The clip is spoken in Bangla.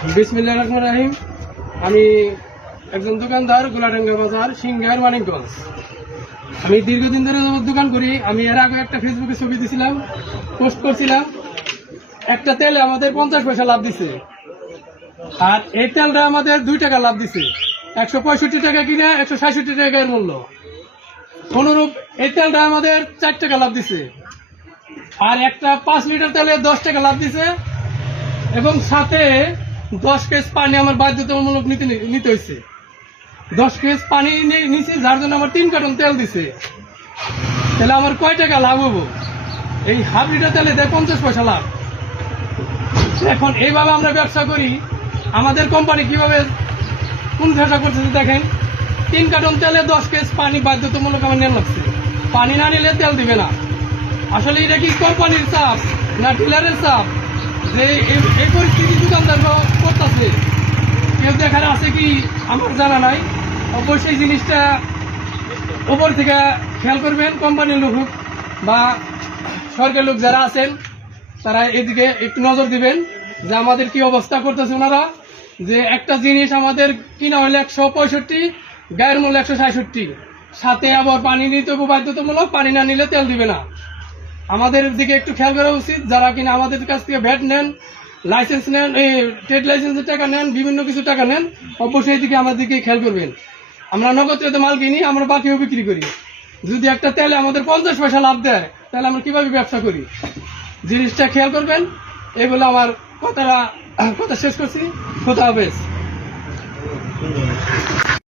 বিসমিল্লাহির রহমানির রহিম। আমি একজন দোকানদার, গোলাডাঙ্গা বাজার, সিংহার, মানিকগঞ্জ। আমি দীর্ঘদিন ধরে দোকান করি। আমি এর আগে একটা ফেসবুকে ছবি দিয়েছিলাম, পোস্ট করছিলাম। একটা তেলে আমাদের 50 পয়সা লাভ দিছে, আর এই তেলটা আমাদের 2 টাকা লাভ দিছে। 165 টাকা কিনে 166 টাকার মূল্য। অনুরূপ এই তেলটা আমাদের 4 টাকা লাভ দিছে, আর একটা 5 লিটার তেলে 10 টাকা লাভ দিছে, এবং সাথে 10 কেজ পানি আমার বাধ্যতামূলক নিতে হয়েছে। 10 কেজ পানি নিছি, যার জন্য আমার 3 কার্টন তেল দিছে। তাহলে আমার কয় টাকা লাভ হবো? এই হাফ লিটার তেলে দেয় 50 পয়সা লাভ। এখন এইভাবে আমরা ব্যবসা করি। আমাদের কোম্পানি কিভাবে কোন ব্যবসা করতেছে দেখেন। 3 কার্টন তেলে 10 কেজ পানি বাধ্যতামূলক আমার নেওয়া লাগছে। পানি না নিলে তেল দিবে না। আসলে এটা কি কোম্পানির চাপ না ডিলারের চাপ যে এই পরিস্থিতি দোকানদার করতেছে? কেউ দেখার আছে কি আমার জানা নাই। অবশ্যই জিনিসটা উপর থেকে খেয়াল করবেন, কোম্পানির লোক হোক বা সরকারের লোক যারা আছেন তারা এদিকে একটু নজর দিবেন যে আমাদের কি অবস্থা করতেছে ওনারা। যে একটা জিনিস আমাদের কিনা হলে 165, গায়ের মূল্য 166, সাথে আবার পানি নিতে বাধ্যতামূলক, পানি না নিলে তেল দিবে না। আমাদের দিকে একটু খেয়াল করা উচিত। যারা কিনা আমাদের কাছ থেকে ভ্যাট নেন, লাইসেন্স নেন, এই ট্রেড লাইসেন্সের টাকা নেন, বিভিন্ন কিছু টাকা নেন, অবশ্যই এদিকে আমাদেরকে খেয়াল করবেন। আমরা নগদ মাল কিনি, আমরা বাকিও বিক্রি করি। যদি একটা তেলে আমাদের 50 পয়সা লাভ দেয়, তাহলে আমরা কিভাবে ব্যবসা করি? জিনিসটা খেয়াল করবেন। এই বলে আমার কথা শেষ করছি। খোদা হাফেজ।